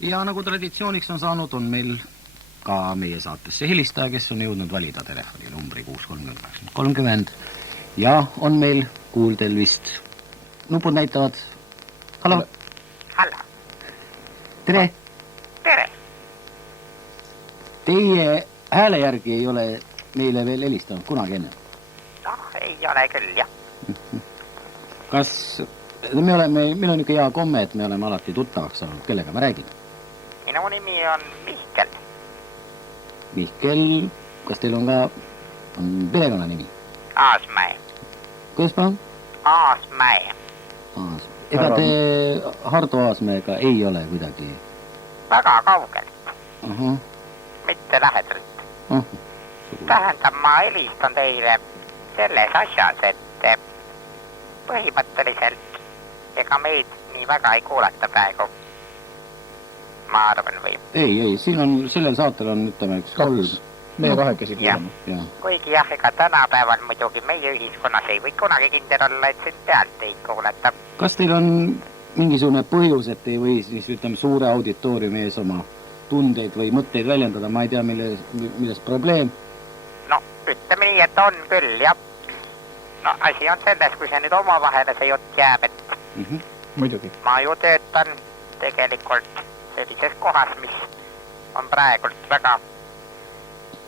Ja nagu traditsiooniks on saanud, on meil ka meie saatesse helistaja, kes on jõudnud valida telefoni numbri 630 ja on meil kuuldel vist nupud näitavad. Hallo. Hallo. Tere. Tere. Teie hääle järgi ei ole meile veel helistanud kunagi enne? Ei ole küll, jah. Kas meil on ikka hea komme, et me oleme alati tuttavaks saanud, kellega ma räägin? Minu nimi on Mihkel. Mihkel, kas teil on ka perekonna nimi? Aasmäe. Kuidas palun? Aasmäe. Ega te Hardo Aasmäega ei ole kuidagi? Väga kaugel. Mitte lähedalt. Tähendab, ma helistan teile selles asjas, et põhimõtteliselt ega meid nii väga ei kuulata praegu. Ma arvan või? Ei, siin on, sellel saatel on, ütleme, üks kolm. Meie kahekesi kuulame. Kuigi jah, ega tänapäeval muidugi meie ühiskonnas ei või kunagi kindel olla, et siin pealt ei kuulata. Kas teil on mingisugune põhjus, et ei või siis, ütleme, suure auditooriumi ees oma tundeid või mõtteid väljendada? Ma ei tea, milles probleem. No, ütleme nii, et on küll, jah. No, asi on selles, kui see nüüd omavahele see jutt jääb, et muidugi. Ma ju töötan tegelikult sellises kohas, mis on praegult väga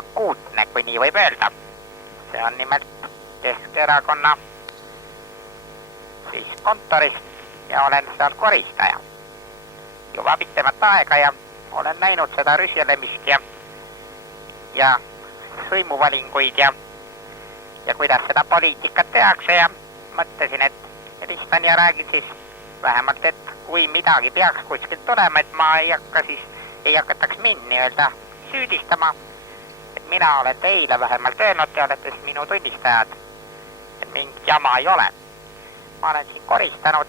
akuutne, kui nii võib öelda. See on nimelt Keskerakonna siis kontoris ja olen seal koristaja. Juba pikemat aega ja olen näinud seda rüsjelemist ja sõimuvalinguid ja kuidas seda poliitikat tehakse ja mõtlesin, et helistan ja räägin siis vähemalt, et kui midagi peaks kuskilt tulema, et ma ei hakataks mind nii-öelda süüdistama, et mina olen teile vähemalt öelnud, te olete siis minu tunnistajad, et mingit jama ei ole. Ma olen siin koristanud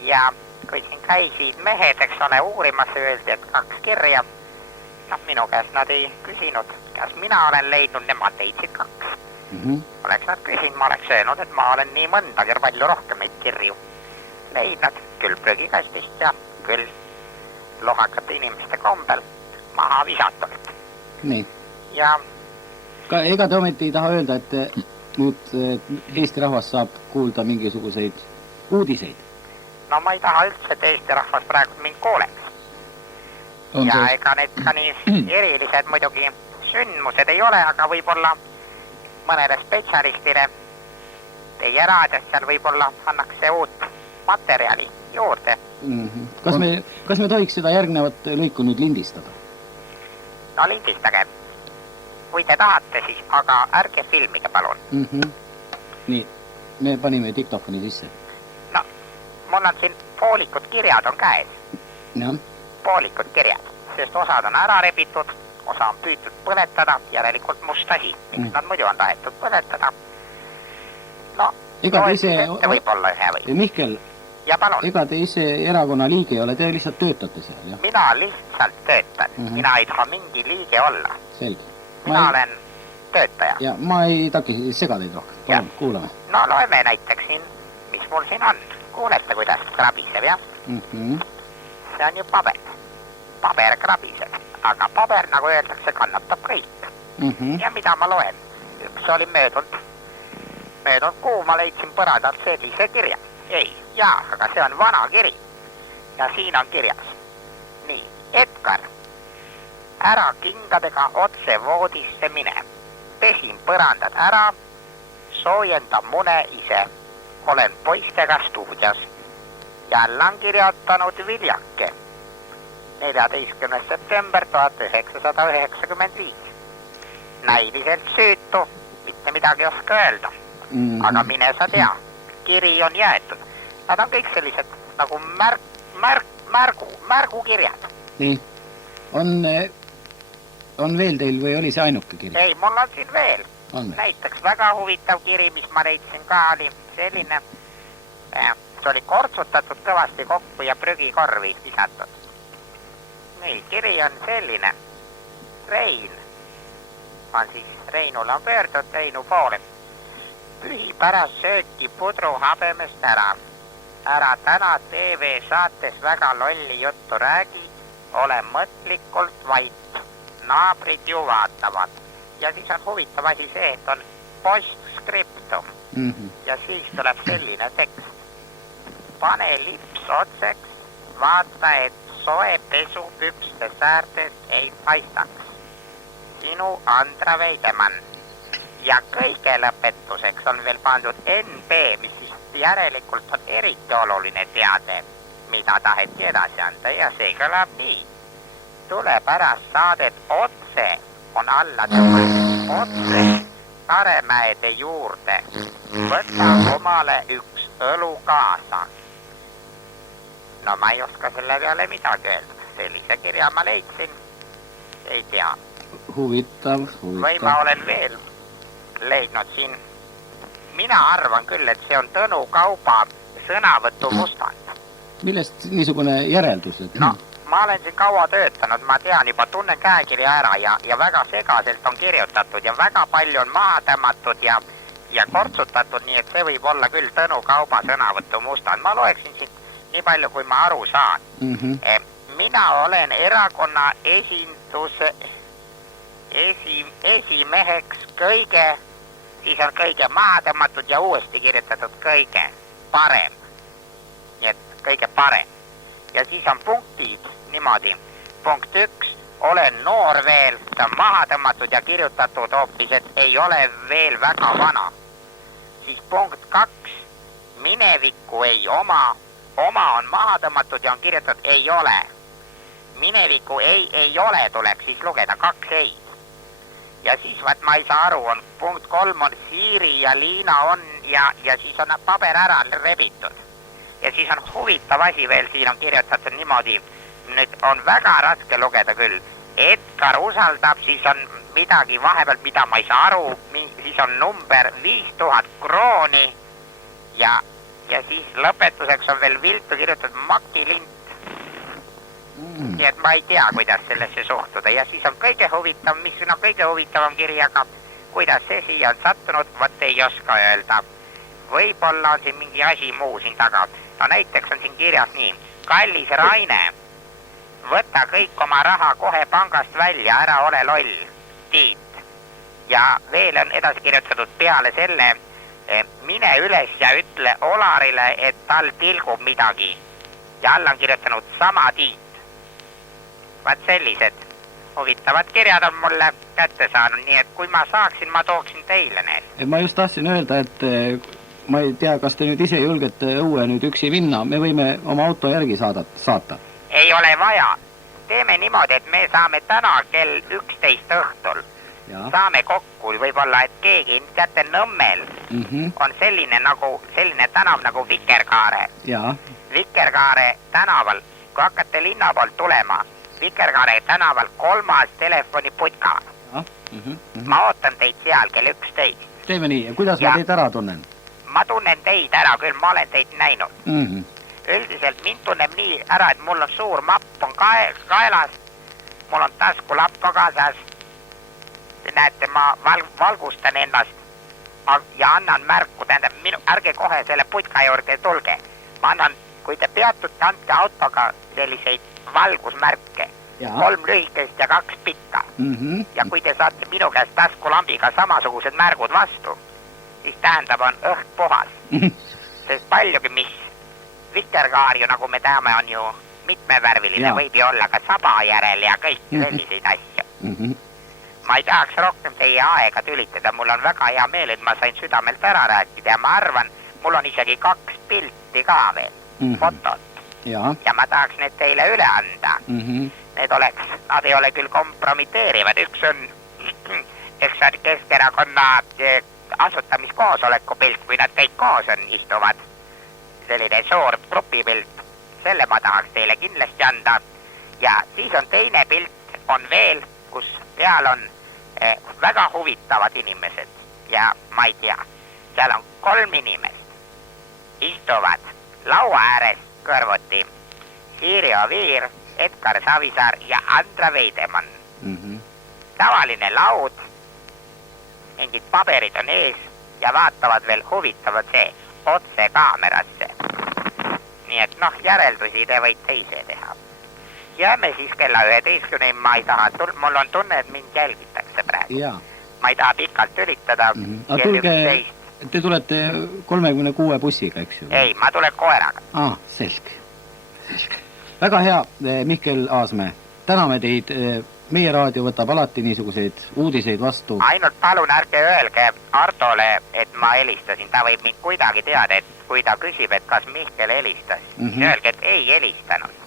ja kui siin käisid mehed, eks ole, uurimas öeldi, et 2 kirja. No, minu käest nad ei küsinud, kas mina olen leidnud, nemad leidsid 2. Oleks nad küsinud, ma oleks öelnud, et ma olen nii mõndagi palju rohkem neid kirju leidnud, küll prügikastist ja küll lohakate inimeste kombel maha visatult. Nii. Ja ega te ometi ei taha öelda, et nüüd Eesti rahvas saab kuulda mingisuguseid uudiseid? No ma ei taha üldse, et Eesti rahvas praegu mind kuuleks. Ja ega need ka nii erilised muidugi sündmused ei ole, aga võib-olla mõnele spetsialistile teie raadios seal võib-olla annaks see uut materjali juurde. Kas me tohiks seda järgnevat lõiku nüüd lindistada? No lindistage. Kui te tahate siis, aga ärge filmige palun. Nii, me panime diktofoni sisse. No, mul on siin poolikud kirjad on käes. Poolikud kirjad, sest osad on ära rebitud, osa on püütud põletada, järelikult must asi. Miks nad muidu on tahetud põletada? No, võib-olla ühe või. Mihkel, ega te ise erakonna liige ei ole, te lihtsalt töötate seal, jah? Mina lihtsalt töötan. Mina ei taha mingi liige olla. Selge. Mina olen töötaja. Ja ma ei sega teid rohkem. Palun, kuulame. No loeme näiteks siin, mis mul siin on. Kuulete, kuidas krabiseb, jah? See on ju paber. Paber krabiseb. Aga paber, nagu öeldakse, kannatab kõik. Ja mida ma loen? Üks oli möödunud kuu, ma leidsin põradalt sellise kirja. Aga see on vana kiri. Ja siin on kirjas. Nii, Edgar, ära kingadega otse voodisse mine. Pesin põrandad ära, soojenda mune ise. Olen poistega stuudios. Jälle on kirjutanud Viljake. 14. september 1995. Näiliselt süütu, mitte midagi oska öelda. Aga mine sa tea, kiri on jäetud. Nad on kõik sellised nagu märgukirjad. Nii, on veel teil või oli see ainuke kiri? Ei, mul on siin veel. Näiteks väga huvitav kiri, mis ma leidsin ka, oli selline, see oli kortsutatud kõvasti kokku ja prügikorvi visatud. Nii, kiri on selline. Rein on siis, Reinule on pöördud Reinu poole. Pühi pärast sööki pudru habemest ära. ära täna TV-saates väga lolli juttu räägi, ole mõtlikult vait. Naabrid ju vaatavad. Ja siis on huvitav asi see, et on postscriptum. Ja siis tuleb selline tekst. Pane lips otseks, vaata, et soe pesu pükste säärtest ei paistaks. Sinu Andra Veidemann. Ja kõige lõpetuseks on veel pandud NB, mis siis järelikult on eriti oluline teade, mida taheti edasi anda ja see kõlab nii. Tule pärast saadet otse, on alla tulnud otse Taremäede juurde. Võta omale üks õlu kaasa. No ma ei oska selle peale midagi öelda. Sellise kirja ma leidsin. Ei tea. Huvitav. Või ma olen veel leidnud siin. Mina arvan küll, et see on Tõnu Kauba sõnavõtu mustand. Millest niisugune järeldus? No, ma olen siin kaua töötanud, ma tean juba, tunnen käekirja ära ja väga segaselt on kirjutatud ja väga palju on maha tõmmatud ja kortsutatud, nii et see võib olla küll Tõnu Kauba sõnavõtu mustand. Ma loeksin siit nii palju, kui ma aru saan. Mina olen erakonna esinduse esimeheks kõige, siis on kõige maha tõmmatud ja uuesti kirjutatud kõige parem. Nii et kõige parem. Ja siis on punktid niimoodi. Punkt 1, olen noor veel, see on maha tõmmatud ja kirjutatud hoopis, et ei ole veel väga vana. Siis punkt 2, minevikku ei oma on maha tõmmatud ja on kirjutatud ei ole. Minevikku ei ole tuleks siis lugeda 2 ei. Ja siis vaat ma ei saa aru, on punkt 3 on Siiri ja Liina on ja siis on paber ära rebitud. Ja siis on huvitav asi veel, siin on kirjutatud niimoodi, nüüd on väga raske lugeda küll. Edgar usaldab, siis on midagi vahepeal, mida ma ei saa aru, siis on number 5000 krooni ja siis lõpetuseks on veel viltu kirjutatud makilint. Nii et ma ei tea, kuidas sellesse suhtuda ja siis on kõige huvitav, mis on kõige huvitavam kiri, aga kuidas see siia on sattunud, vaat ei oska öelda. Võib-olla on siin mingi asi muu siin taga. No näiteks on siin kirjas nii, kallis Raine, võta kõik oma raha kohe pangast välja, ära ole loll, Tiit. Ja veel on edasi kirjutatud peale selle, mine üles ja ütle Olarile, et tal tilgub midagi. Ja alla on kirjutanud sama Tiit. Vaat sellised huvitavad kirjad on mulle kätte saanud, nii et kui ma saaksin, ma tooksin teile need. Ma just tahtsin öelda, et ma ei tea, kas te nüüd ise julgete õue nüüd üksi minna, me võime oma auto järgi saata. Ei ole vaja. Teeme niimoodi, et me saame täna kell 11 õhtul. Saame kokku, võib-olla, et keegi, teate, Nõmmel on selline tänav nagu Vikerkaare. Vikerkaare tänaval, kui hakkate linna poolt tulema, Vikerkaare tänaval 3. telefoniputka. Ma ootan teid seal kell 11. Teeme nii, ja kuidas ma teid ära tunnen? Ma tunnen teid ära, küll ma olen teid näinud. Üldiselt mind tunneb nii ära, et mul on suur mapp on kaelas, mul on taskulapp ka kaasas. Näete, ma valgustan ennast ja annan märku, tähendab, ärge kohe selle putka juurde tulge. Ma annan, kui te peatute, andke autoga selliseid valgusmärke. 3 lühikest ja 2 pikka. Ja kui te saate minu käest taskulambiga samasugused märgud vastu, siis tähendab on õhk puhas. Sest paljugi mis Vikerkaar ju, nagu me teame, on ju mitmevärviline, võib ju olla ka saba järel ja kõik selliseid asju. Ma ei tahaks rohkem teie aega tülitada, mul on väga hea meel, et ma sain südamelt ära rääkida ja ma arvan, mul on isegi 2 pilti ka veel, fotot. Ja ma tahaks need teile üle anda. Nad ei ole küll kompromiteerivad, üks on Keskerakonna asutamiskoosoleku pilt, kui nad kõik koos on, istuvad. Selline suur grupipilt, selle ma tahaks teile kindlasti anda. Ja siis on teine pilt, on veel, kus peal on väga huvitavad inimesed ja ma ei tea, seal on 3 inimest, istuvad laua ääres kõrvuti Siiri Oviir, Edgar Savisaar ja Andra Veidemann. Tavaline laud, mingid paberid on ees ja vaatavad veel huvitavad see otse kaamerasse. nii et noh, järeldusi te võite ise teha. Jääme siis kella 11, ma ei taha, mul on tunne, et mind jälgitakse praegu. Jaa. Ma ei taha pikalt üritada. Aga tulge, te tulete 36 bussiga, eks ju? Ei, ma tulen koeraga. Selge. Väga hea, Mihkel Aasmäe. Täname teid, meie raadio võtab alati niisuguseid uudiseid vastu. Ainult palun ärge öelge Artole, et ma helistasin. Ta võib mind kuidagi teada, et kui ta küsib, et kas Mihkel helistas, öelge, et ei helistanud.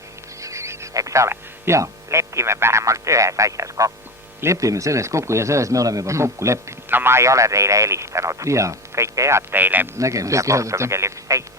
Eks ole? Jaa. Lepime vähemalt ühes asjas kokku. Lepime selles kokku ja selles me oleme juba kokku leppinud. No ma ei ole teile helistanud. Jaa. Kõike head teile. Nägemist. Ja kohtume kell 11.